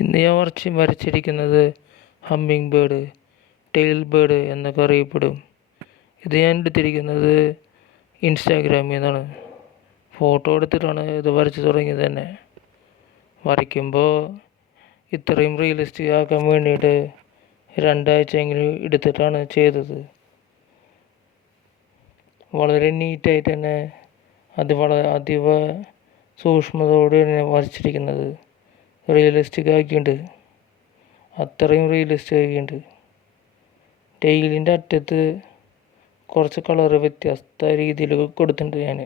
ഇന്ന് ഞാൻ വരച്ചിരിക്കുന്നത് humming bird, tail bird എന്നൊക്കെ അറിയപ്പെടും. ഇത് ഞാൻ എടുത്തിരിക്കുന്നത് ഇൻസ്റ്റാഗ്രാമിൽ നിന്നാണ്. ഫോട്ടോ എടുത്തിട്ടാണ് ഇത് വരച്ച് തുടങ്ങിയത് തന്നെ. വരയ്ക്കുമ്പോൾ ഇത്രയും റിയലിസ്റ്റിക് ആക്കാൻ വേണ്ടിയിട്ട് 2 ആഴ്ചയെങ്കിലും എടുത്തിട്ടാണ് ചെയ്തത്. വളരെ നീറ്റായിട്ട് തന്നെ വളരെ അതീവ സൂക്ഷ്മതയോടെ തന്നെ വരച്ചിരിക്കുന്നത്. റിയലിസ്റ്റിക് ആക്കിയിട്ടുണ്ട്, അത്രയും റിയലിസ്റ്റിക് ആക്കിയിട്ടുണ്ട്. ടെയിലിൻ്റെ അറ്റത്ത് കുറച്ച് കളറ് വ്യത്യസ്ത രീതിയിൽ കൊടുത്തിട്ടുണ്ട് ഞാൻ.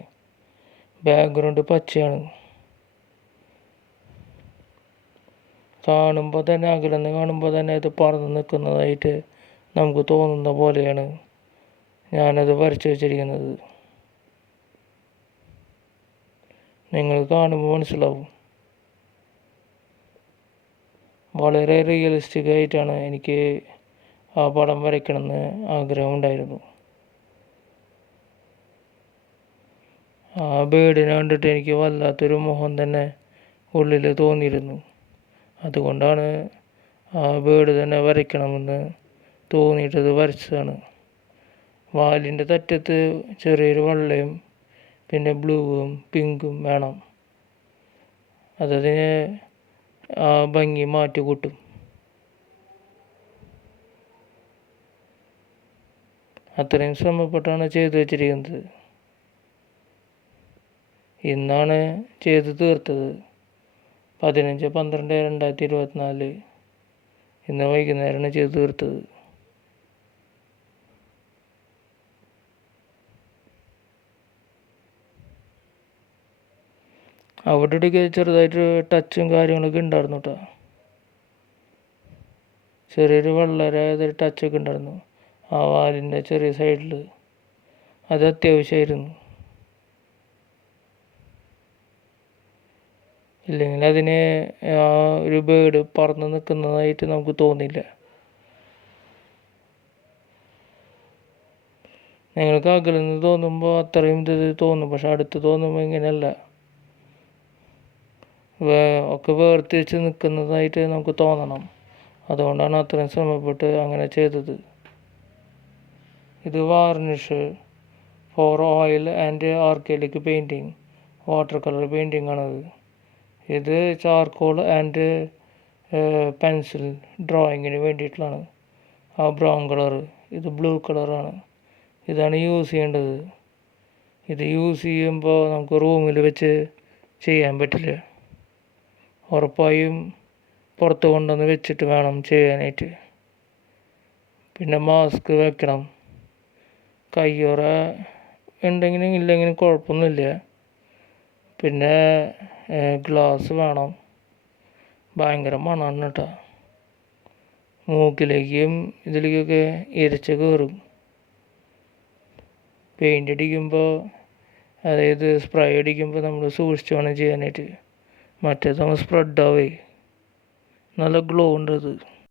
ബാക്ക്ഗ്രൗണ്ട് പച്ചയാണ്. അകലെന്ന് കാണുമ്പോൾ തന്നെ ഇത് പറന്ന് നിൽക്കുന്നതായിട്ട് നമുക്ക് തോന്നുന്ന പോലെയാണ് ഞാനത് വരച്ച് വെച്ചിരിക്കുന്നത്. നിങ്ങൾ കാണുമ്പോൾ മനസ്സിലാവും. വളരെ റിയലിസ്റ്റിക് ആയിട്ടാണ് എനിക്ക് ആ പടം വരയ്ക്കണമെന്ന് ആഗ്രഹമുണ്ടായിരുന്നു. ആ ബേർഡിനെ കണ്ടിട്ട് എനിക്ക് വല്ലാത്തൊരു മോഹം തന്നെ ഉള്ളിൽ തോന്നിയിരുന്നു. അതുകൊണ്ടാണ് ആ ബേർഡ് തന്നെ വരയ്ക്കണമെന്ന് തോന്നിയിട്ടത് വരച്ചതാണ്. വാലിൻ്റെ തറ്റത്ത് ചെറിയൊരു വെള്ളയും പിന്നെ ബ്ലൂവും പിങ്കും വേണം. അതതിന് ആ ഭംഗി മാറ്റി കൂട്ടും. അത്രയും ശ്രമപ്പെട്ടാണ് ചെയ്തു വച്ചിരിക്കുന്നത്. ഇന്നാണ് ചെയ്ത് തീർത്തത്. 15/12/2024 ഇന്ന് വൈകുന്നേരമാണ് ചെയ്ത് തീർത്തത്. അവിടെ ഇടയ്ക്ക് ചെറുതായിട്ട് ടച്ചും കാര്യങ്ങളൊക്കെ ഉണ്ടായിരുന്നു കേട്ടോ. ചെറിയൊരു വളരെ ടച്ചൊക്കെ ഉണ്ടായിരുന്നു ആ വാലിൻ്റെ ചെറിയ സൈഡിൽ. അത് അത്യാവശ്യമായിരുന്നു. ഇല്ലെങ്കിൽ അതിന് ആ ഒരു ബേർഡ് പറന്ന് നിൽക്കുന്നതായിട്ട് നമുക്ക് തോന്നില്ല. നിങ്ങൾക്ക് അകലിൽ നിന്ന് തോന്നുമ്പോൾ അത്രയും ഇത് തോന്നും, പക്ഷെ അടുത്ത് തോന്നുമ്പോൾ ഇങ്ങനെയല്ല. ഒക്കെ വേർതിരിച്ച് നിൽക്കുന്നതായിട്ട് നമുക്ക് തോന്നണം. അതുകൊണ്ടാണ് അത്രയും ശ്രമപ്പെട്ട് അങ്ങനെ ചെയ്തത്. ഇത് varnish for oil and acrylic painting, water colour painting ആണത്. ഇത് ചാർക്കോൾ ആൻഡ് പെൻസിൽ ഡ്രോയിങ്ങിന് വേണ്ടിയിട്ടുള്ളതാണ്. ആ ബ്രൗൺ കളറ്, ഇത് ബ്ലൂ കളറാണ്. ഇതാണ് യൂസ് ചെയ്യേണ്ടത്. ഇത് യൂസ് ചെയ്യുമ്പോൾ നമുക്ക് റൂമിൽ വെച്ച് ചെയ്യാൻ പറ്റില്ല. ഉറപ്പായും പുറത്ത് കൊണ്ടുവന്ന് വെച്ചിട്ട് വേണം ചെയ്യാനായിട്ട്. പിന്നെ മാസ്ക് വെക്കണം. കയ്യുറ ഉണ്ടെങ്കിലും ഇല്ലെങ്കിലും കുഴപ്പമൊന്നുമില്ല. പിന്നെ ഗ്ലാസ് വേണം. ഭയങ്കര മണമാണ് കേട്ടോ. മൂക്കിലേക്കും ഇതിലേക്കൊക്കെ ഇരച്ച് കയറും. പെയിൻ്റ് അടിക്കുമ്പോൾ, അതായത് സ്പ്രേ അടിക്കുമ്പോൾ നമ്മൾ സൂക്ഷിച്ച് വേണം ചെയ്യാനായിട്ട്. മറ്റേത് സ്പ്രെഡ് ആവേ. നല്ല ഗ്ലോ ഉണ്ട് അത്.